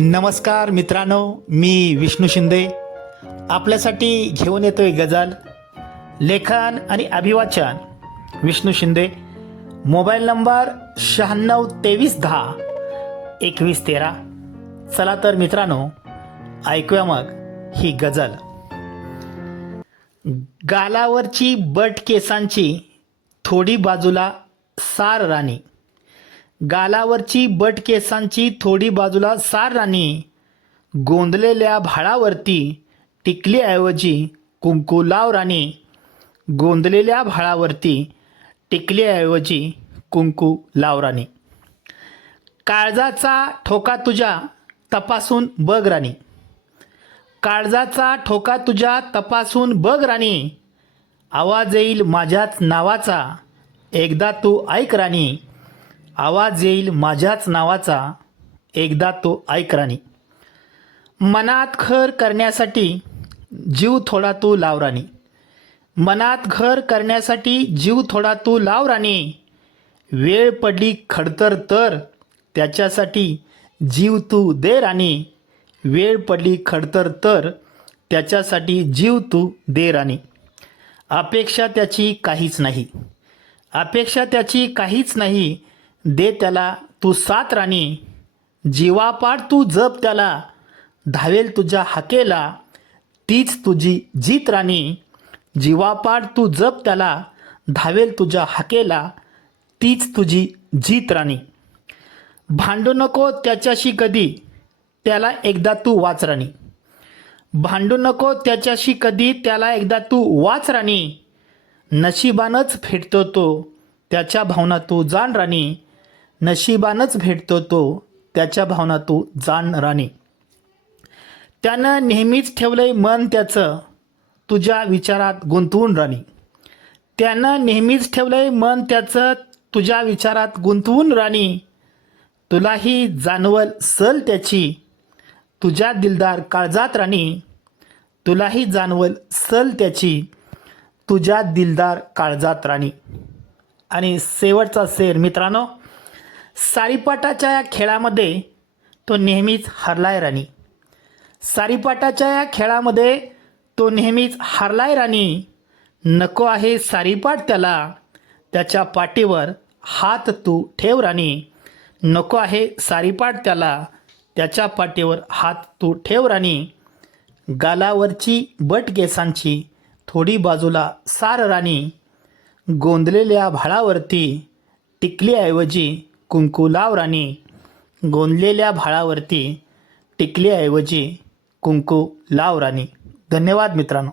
नमस्कार मित्रांनो, मी विष्णू शिंदे आपल्यासाठी घेऊन येतोय गझल. लेखन आणि अभिवाचन विष्णू शिंदे. Mobile number 9623102113. चला तर मित्रांनो, ऐकूया मग ही गझल. गालावरची बट केसांची थोडी बाजूला सार राणी, गालावरची बट केसांची थोडी बाजूला सार राणी, गोंदलेल्या भाळावरती टिकलीऐवजी कुंकू लाव राणी, गोंदलेल्या भाळावरती टिकलीऐवजी कुंकू लाव राणी. काळजाचा ठोका तुझ्या तपासून बघ राणी, काळजाचा ठोका तुझ्या तपासून बघ राणी, आवाज येईल माझ्याच नावाचा एकदा तू ऐक राणी, आवाज येईल माझ्याच नावाचा एकदा तो ऐक राणी. मनात घर करण्यासाठी जीव थोडा तू लाव राणी, मनात घर करण्यासाठी जीव थोडा तू लाव राणी, वेळ पडली खडतर तर त्याच्यासाठी जीव तू दे राणी, वेळ पडली खडतर तर त्याच्यासाठी जीव तू दे राणी. अपेक्षा त्याची काहीच नाही, अपेक्षा त्याची काहीच नाही, दे त्याला तू साथ राणी, जीवापाड तू जप त्याला, धावेल तुझ्या हाकेला तीच तुझी जीत राणी, जीवापाड तू जप त्याला, धावेल तुझ्या हाकेला तीच तुझी जीत राणी. भांडू नको त्याच्याशी कधी त्याला एकदा तू वाच राणी, भांडू नको त्याच्याशी कधी त्याला एकदा तू वाच राणी, नशिबानच भेटतो तो त्याच्या भावना तू जाण राणी, नशिबानच भेटतो तो त्याच्या भावना तू जाण राणी. त्यानं नेहमीच ठेवलंय मन त्याचं तुझ्या विचारात गुंतवून राणी, त्यानं नेहमीच ठेवलंय मन त्याचं तुझ्या विचारात गुंतवून राणी, तुलाही जाणवल सल त्याची तुझ्या दिलदार काळजात राणी, तुलाही जाणवल सल त्याची तुझ्या दिलदार काळजात राणी. आणि शेवटचा शेर मित्रांनो, सारीपाटाच्या या खेळामध्ये तो नेहमीच हरलाय राणी, सारीपाटाच्या या खेळामध्ये तो नेहमीच हरलाय राणी, नको आहे सारीपाट त्याला त्याच्या पाठीवर हात तू ठेव राणी, नको आहे सारीपाट त्याला त्याच्या पाठीवर हात तू ठेव राणी, गालावरची बट केसांची थोडी बाजूला सार राणी, गोंदलेल्या भाळावरती टिकलीऐवजी कुंकू लाव राणी, गोंदलेल्या भाळावरती टिकलीऐवजी कुंकू लाव राणी. धन्यवाद मित्रांनो.